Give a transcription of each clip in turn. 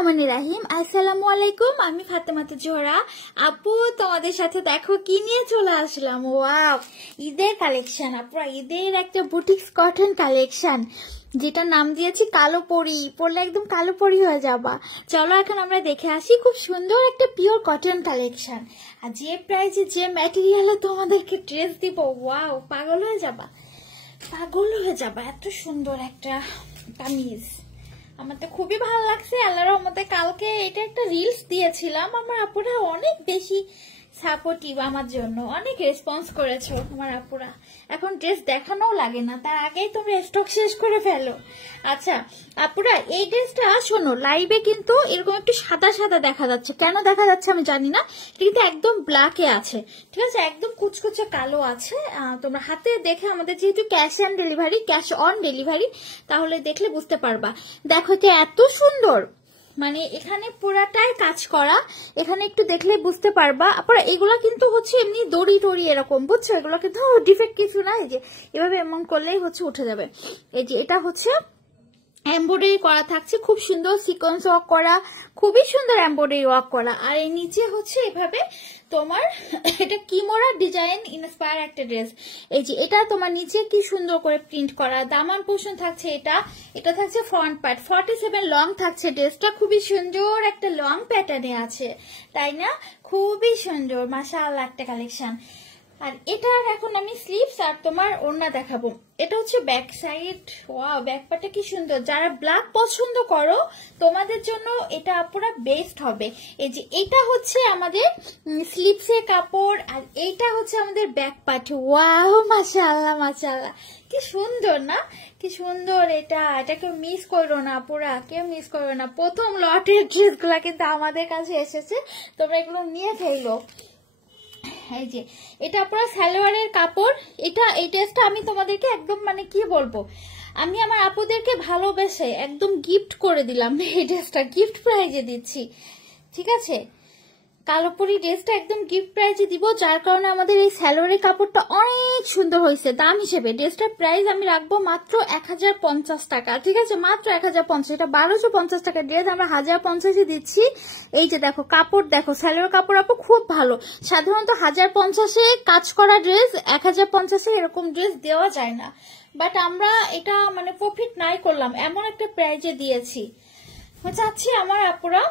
বিসমিল্লাহির রহমানির রহিম। আসসালামু আলাইকুম, আমি ফাতেমাতুজ জোহরা আপু তোমাদের সাথে দেখো কি নিয়ে চলে আসলাম। ওয়াও, ঈদের কালেকশন আপুরা, ঈদের একটা বুটিক্স কটন কালেকশন যেটা নাম দিয়েছি কালো পরি। পরলে একদম কালো পরি হয়ে যাবা। চলো এখন আমরা দেখে আসি খুব সুন্দর একটা পিওর কটন কালেকশন, আর যে প্রাইসে যে ম্যাটেরিয়ালে তোমাদেরকে ড্রেস দিব, ওয়াও পাগল হয়ে যাবা, পাগল হয়ে যাবা। এত সুন্দর একটা কামিজ, আমার তো খুবই ভালো লাগছে। আল্লাহর রহমতে কালকে এটা একটা রিলস দিয়েছিলাম, আমার আপুরা অনেক বেশি সাপোর্টিভ, আমার জন্য অনেক রেসপন্স করেছো আমার আপুরা। এখন ড্রেস দেখানোও লাগে না, তার আগেই তোমরা স্টক শেষ করে ফেলো। আচ্ছা আপুরা, এই ড্রেসটা শোনো, লাইভে কিন্তু এরকম একটু সাদা সাদা দেখা যাচ্ছে, কেন দেখা যাচ্ছে আমি জানি না, কিন্তু একদম ব্ল্যাকে আছে, ঠিক আছে, একদম কুচকুচে কালো আছে। তোমরা হাতে দেখে, আমাদের যেহেতু ক্যাশ অন ডেলিভারি, তাহলে দেখলে বুঝতে পারবা। দেখো যে এত সুন্দর, মানে এখানে পুরাটাই কাজ করা, এখানে একটু দেখলে বুঝতে পারবা। আপনারা এগুলা কিন্তু হচ্ছে এমনি দড়ি টড়ি এরকম, বুঝছো, এগুলো কিন্তু ডিফেক্ট কিছু না। এই যে এভাবে এমন করলেই হচ্ছে উঠে যাবে। এই যে এটা হচ্ছে এমব্রয়ডারি করা থাকছে, খুব সুন্দর সিকোয়েন্স ওয়ার্ক করা, খুবই সুন্দর এমব্রয়ডারি ওয়ার্ক করা। আর এই নিচে হচ্ছে এভাবে তোমার এটা কিমোরা ডিজাইন ইন্সপায়ার একটা ড্রেস। এই যে এটা তোমার নিচে কি সুন্দর করে প্রিন্ট করা, দামান পোর্শন থাকছে, এটা থাকছে ফ্রন্ট পার্ট, 47 লং থাকছে ড্রেসটা, খুবই সুন্দর একটা লং প্যাটার্নে আছে, তাই না? খুবই সুন্দর, মাশাআল্লাহ একটা কালেকশন। আর এটার এখন আমি স্লিভস আর তোমার ওড়না দেখাবো। এটা হচ্ছে ব্যাক সাইড, ওয়াও ব্যাক পার্টটা কি সুন্দর। যারা ব্ল্যাক পছন্দ করো তোমাদের জন্য এটা পুরো বেস্ট হবে। এই যে এটা হচ্ছে আমাদের স্লিভসের কাপড়, আর এইটা হচ্ছে আমাদের ব্যাক পার্ট। ওয়াও মাশাআল্লাহ মাশাআল্লাহ, কি সুন্দর না, কি সুন্দর। এটা কেউ মিস করো না পুরা, কেউ মিস করো না। প্রথম লটের ড্রেসগুলা কিন্তু আমাদের কাছে এসেছে, তোমরা এগুলো নিয়ে ফেলো। এই যে এটা পুরো সালোয়ারের কাপড়। এই ড্রেসটা আমি তোমাদেরকে একদম মানে কি বলবো, আমি আমার আপুদেরকে ভালোবেসে একদম গিফট করে দিলাম। এই ড্রেসটা গিফট প্রাইজে দিচ্ছি, ঠিক আছে? কালোপরি ড্রেসটা একদম গিফট প্রাইজে দিব, যার কারণে আমাদের এই সালোয়ারের কাপড়টা অনেক সুন্দর হয়েছে। দাম হিসেবে ড্রেসটার প্রাইস আমি রাখবো মাত্র 1050 টাকা, ঠিক আছে? মাত্র 1050। এটা 1250 টাকা ড্রেস, আমরা 1050 দিচ্ছি। এই যে দেখো কাপড়, দেখো সালোয়ার কাপড় আপু খুব ভালো। সাধারণত 1050 কাজ করা ড্রেস 1050 এরকম ড্রেস দেওয়া যায় না, বাট আমরা এটা মানে প্রফিট নাই করলাম, এমন একটা প্রাইজে দিয়েছি। চাচ্ছি আমার আপুরা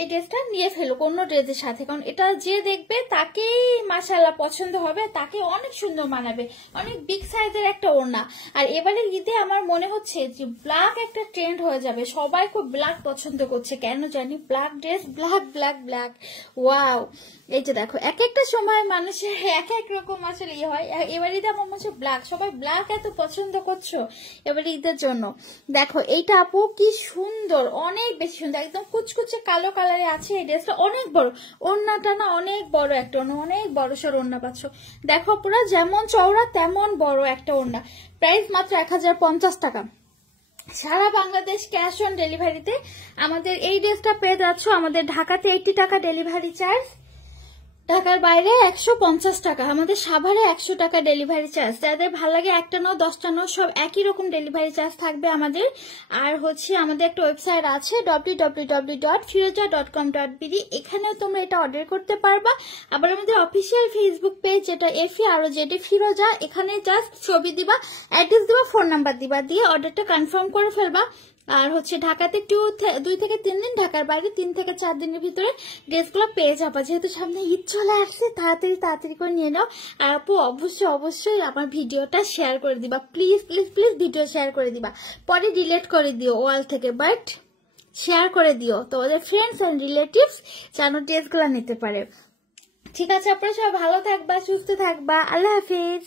এই ড্রেসটা নিয়ে ফেলুক অন্য ড্রেসের সাথে, কারণ এটা যে দেখবে তাকেই মাশাআল্লাহ পছন্দ হবে, তাকে অনেক সুন্দর মানাবে। অনেক বিগ সাইজের একটা ওড়না। আর এবারে ঈদে আমার মনে হচ্ছে যে ব্ল্যাক একটা ট্রেন্ড হয়ে যাবে, সবাই খুব ব্ল্যাক পছন্দ করছে, কেন জানি, ব্ল্যাক ড্রেস, ব্ল্যাক। ওয়াও, এই যে দেখো এক একটা সময় মানুষের এক এক রকম আসলে ইয়ে হয়। এবার ঈদে আমার মনে হচ্ছে ব্ল্যাক, সবাই ব্ল্যাক এত পছন্দ করছো এবার ঈদের জন্য। দেখো এইটা আপু কি সুন্দর, অনেক বেশি সুন্দর, একদম কুচকুচে কালো কালারে আছে। এই ড্রেসটা অনেক বড়, ওড়নাটা না অনেক বড় একটা ওড়না, অনেক বড় সড় ওড়না পাচ্ছ। দেখো পুরো যেমন চওড়া তেমন বড় একটা ওড়না। প্রাইস মাত্র 1050 টাকা। সারা বাংলাদেশ ক্যাশ অন ডেলিভারিতে আমাদের এই ড্রেসটা পেয়ে যাচ্ছ। আমাদের ঢাকাতে 80 টাকা ডেলিভারি চার্জ, ঢাকার বাইরে 150 টাকা, আমাদের সাভারে 100 টাকা ডেলিভারি চার্জ। যাদের ভালো লাগে একটা নাও 10টা নাও, সব একই রকম ডেলিভারি চার্জ থাকবে আমাদের। আর হচ্ছে আমাদের একটা ওয়েবসাইট আছে www.firoja.com.bd, এখানেও তোমরা এটা অর্ডার করতে পারবা। আবার আমাদের অফিসিয়াল ফেসবুক পেজ যেটা FEROZ ফিরোজা, এখানে জাস্ট ছবি দিবা, অ্যাড্রেস দিবা, ফোন নাম্বার দিবা, দিয়ে অর্ডারটা কনফার্ম করে ফেলবা। আর হচ্ছে ঢাকাতে 2 থেকে 3 দিন, ঢাকার বাইরে 3 থেকে 4 দিনের ভিতরে ড্রেসগুলো পেয়ে যাবা। যেহেতু সামনে ঈদ চলে আসছে, তাড়াতাড়ি করে নিয়ে নাও। আর আপু অবশ্যই আমার ভিডিওটা শেয়ার করে দিবা, প্লিজ ভিডিও শেয়ার করে দিবা। পরে ডিলিট করে দিও ওয়াল থেকে, বাট শেয়ার করে দিও তোমাদের ফ্রেন্ডস এন্ড রিলেটিভস যেন ড্রেসগুলো নিতে পারে। ঠিক আছে, আপনারা সবাই ভালো থাকবা, সুস্থ থাকবা, আল্লাহ হাফিজ।